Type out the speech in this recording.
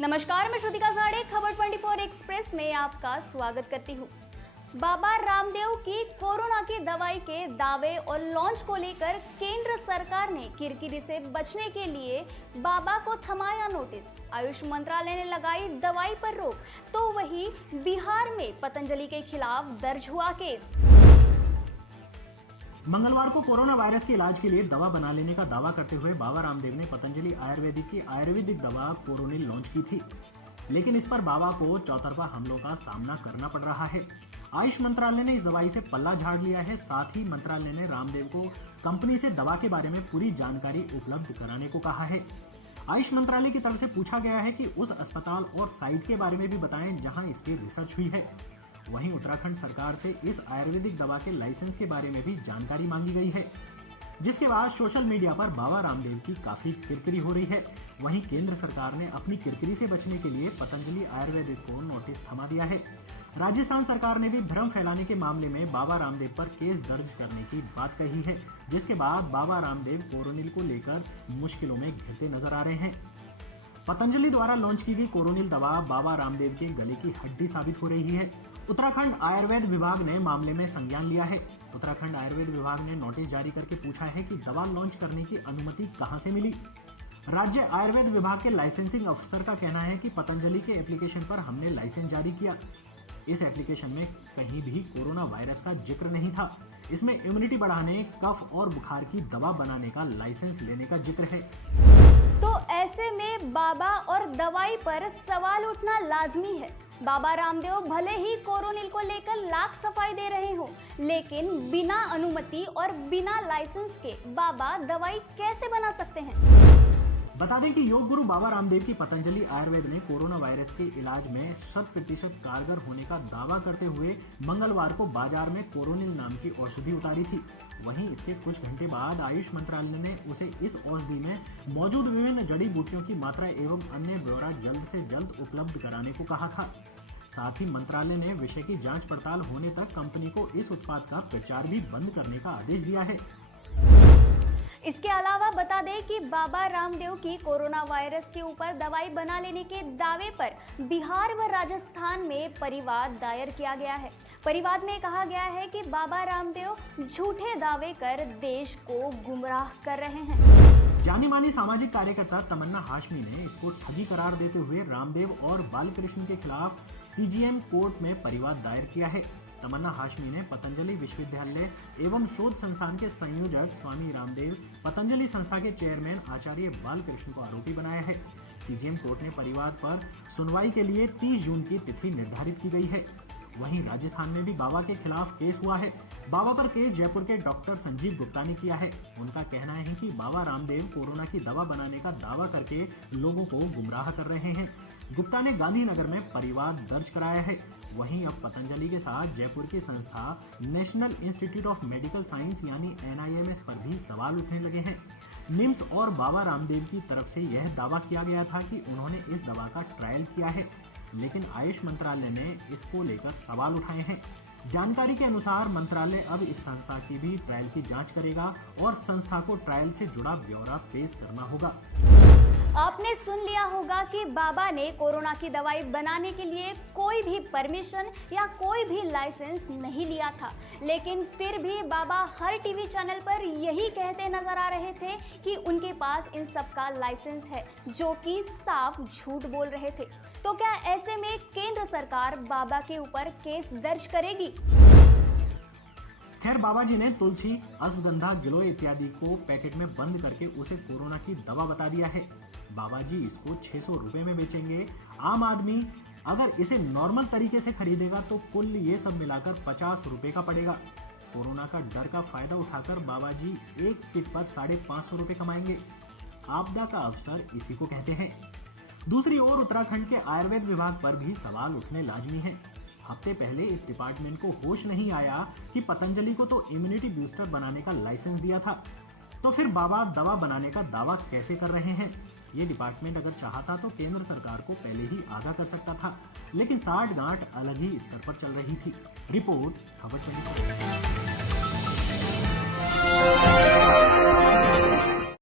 नमस्कार, मैं श्रुतिका साड़े खबर 24 एक्सप्रेस में आपका स्वागत करती हूँ। बाबा रामदेव की कोरोना की दवाई के दावे और लॉन्च को लेकर केंद्र सरकार ने किरकिरी से बचने के लिए बाबा को थमाया नोटिस। आयुष मंत्रालय ने लगाई दवाई पर रोक, तो वहीं बिहार में पतंजलि के खिलाफ दर्ज हुआ केस। मंगलवार को कोरोना वायरस के इलाज के लिए दवा बना लेने का दावा करते हुए बाबा रामदेव ने पतंजलि आयुर्वेदिक की आयुर्वेदिक दवा कोरोनिल लॉन्च की थी, लेकिन इस पर बाबा को चौतरफा हमलों का सामना करना पड़ रहा है। आयुष मंत्रालय ने इस दवाई से पल्ला झाड़ लिया है। साथ ही मंत्रालय ने रामदेव को कंपनी से दवा के बारे में पूरी जानकारी उपलब्ध कराने को कहा है। आयुष मंत्रालय की तरफ से पूछा गया है कि उस अस्पताल और साइट के बारे में भी बताएं जहां इसकी रिसर्च हुई है। वहीं उत्तराखंड सरकार से इस आयुर्वेदिक दवा के लाइसेंस के बारे में भी जानकारी मांगी गई है, जिसके बाद सोशल मीडिया पर बाबा रामदेव की काफी किरकिरी हो रही है। वहीं केंद्र सरकार ने अपनी किरकिरी से बचने के लिए पतंजलि आयुर्वेदिक को नोटिस थमा दिया है। राजस्थान सरकार ने भी भ्रम फैलाने के मामले में बाबा रामदेव पर केस दर्ज करने की बात कही है, जिसके बाद बाबा रामदेव कोरोनिल को लेकर मुश्किलों में घिरते नजर आ रहे हैं। पतंजलि द्वारा लॉन्च की गई कोरोनिल दवा बाबा रामदेव के गले की हड्डी साबित हो रही है। उत्तराखंड आयुर्वेद विभाग ने मामले में संज्ञान लिया है। उत्तराखंड आयुर्वेद विभाग ने नोटिस जारी करके पूछा है कि दवा लॉन्च करने की अनुमति कहां से मिली। राज्य आयुर्वेद विभाग के लाइसेंसिंग अफसर का कहना है कि पतंजलि के एप्लीकेशन पर हमने लाइसेंस जारी किया। इस एप्लीकेशन में कहीं भी कोरोना वायरस का जिक्र नहीं था। इसमें इम्यूनिटी बढ़ाने, कफ और बुखार की दवा बनाने का लाइसेंस लेने का जिक्र है। तो ऐसे में बाबा और दवाई पर सवाल उठना लाजमी है। बाबा रामदेव भले ही कोरोनिल को लेकर लाख सफाई दे रहे हो, लेकिन बिना अनुमति और बिना लाइसेंस के बाबा दवाई कैसे बना सकते हैं? बता दें कि योग गुरु बाबा रामदेव की पतंजलि आयुर्वेद ने कोरोना वायरस के इलाज में 100% कारगर होने का दावा करते हुए मंगलवार को बाजार में कोरोनिल नाम की औषधि उतारी थी। वहीं इसके कुछ घंटे बाद आयुष मंत्रालय ने उसे इस औषधि में मौजूद विभिन्न जड़ी बूटियों की मात्रा एवं अन्य ब्यौरा जल्द से जल्द उपलब्ध कराने को कहा था। साथ ही मंत्रालय ने विषय की जांच पड़ताल होने तक कंपनी को इस उत्पाद का प्रचार भी बंद करने का आदेश दिया है। इसके अलावा बता दें कि बाबा रामदेव की कोरोना वायरस के ऊपर दवाई बना लेने के दावे पर बिहार व राजस्थान में परिवाद दायर किया गया है। परिवाद में कहा गया है कि बाबा रामदेव झूठे दावे कर देश को गुमराह कर रहे हैं। जानी मानी सामाजिक कार्यकर्ता तमन्ना हाशमी ने इसको ठगी करार देते हुए रामदेव और बालकृष्ण के खिलाफ सीजीएम कोर्ट में परिवाद दायर किया है। तमन्ना हाशमी ने पतंजलि विश्वविद्यालय एवं शोध संस्थान के संयोजक स्वामी रामदेव, पतंजलि संस्था के चेयरमैन आचार्य बालकृष्ण को आरोपी बनाया है। सीजीएम कोर्ट ने परिवाद पर सुनवाई के लिए 30 जून की तिथि निर्धारित की गई है। वहीं राजस्थान में भी बाबा के खिलाफ केस हुआ है। बाबा पर केस जयपुर के डॉक्टर संजीव गुप्ता ने किया है। उनका कहना है कि बाबा रामदेव कोरोना की दवा बनाने का दावा करके लोगों को गुमराह कर रहे हैं। गुप्ता ने गांधीनगर में परिवाद दर्ज कराया है। वहीं अब पतंजलि के साथ जयपुर की संस्था national institute of medical science यानी NIMS पर भी सवाल उठने लगे हैं। निम्स और बाबा रामदेव की तरफ से यह दावा किया गया था कि उन्होंने इस दवा का ट्रायल किया है, लेकिन आयुष मंत्रालय ने इसको लेकर सवाल उठाए हैं। जानकारी के अनुसार मंत्रालय अब इस संस्था की भी ट्रायल की जांच करेगा और संस्था को ट्रायल से जुड़ा ब्यौरा पेश करना होगा। आपने सुन लिया होगा कि बाबा ने कोरोना की दवाई बनाने के लिए कोई भी परमिशन या कोई भी लाइसेंस नहीं लिया था, लेकिन फिर भी बाबा हर टीवी चैनल पर यही कहते नजर आ रहे थे कि उनके पास इन सब का लाइसेंस है, जो कि साफ झूठ बोल रहे थे। तो क्या ऐसे में केंद्र सरकार बाबा के ऊपर केस दर्ज करेगी? खैर, बाबा जी ने तुलसी, अश्वगंधा, गिलोय इत्यादि को पैकेट में बंद करके उसे कोरोना की दवा बता दिया है। बाबा जी इसको 600 रुपए में बेचेंगे। आम आदमी अगर इसे नॉर्मल तरीके से खरीदेगा तो कुल ये सब मिलाकर 50 रुपए का पड़ेगा। कोरोना का डर का फायदा उठाकर बाबा जी एक किट पर 550 रुपए कमाएंगे। आपदा का अवसर इसी को कहते हैं। दूसरी ओर उत्तराखंड के आयुर्वेद विभाग पर भी सवाल उठने लाजमी है। हफ्ते पहले इस डिपार्टमेंट को होश नहीं आया कि पतंजलि को तो इम्यूनिटी बूस्टर बनाने का लाइसेंस दिया था, तो फिर बाबा दवा बनाने का दावा कैसे कर रहे हैं? ये डिपार्टमेंट अगर चाहता तो केंद्र सरकार को पहले ही आगाह कर सकता था, लेकिन साठ गांठ अलग ही स्तर पर चल रही थी। रिपोर्ट खबर 24।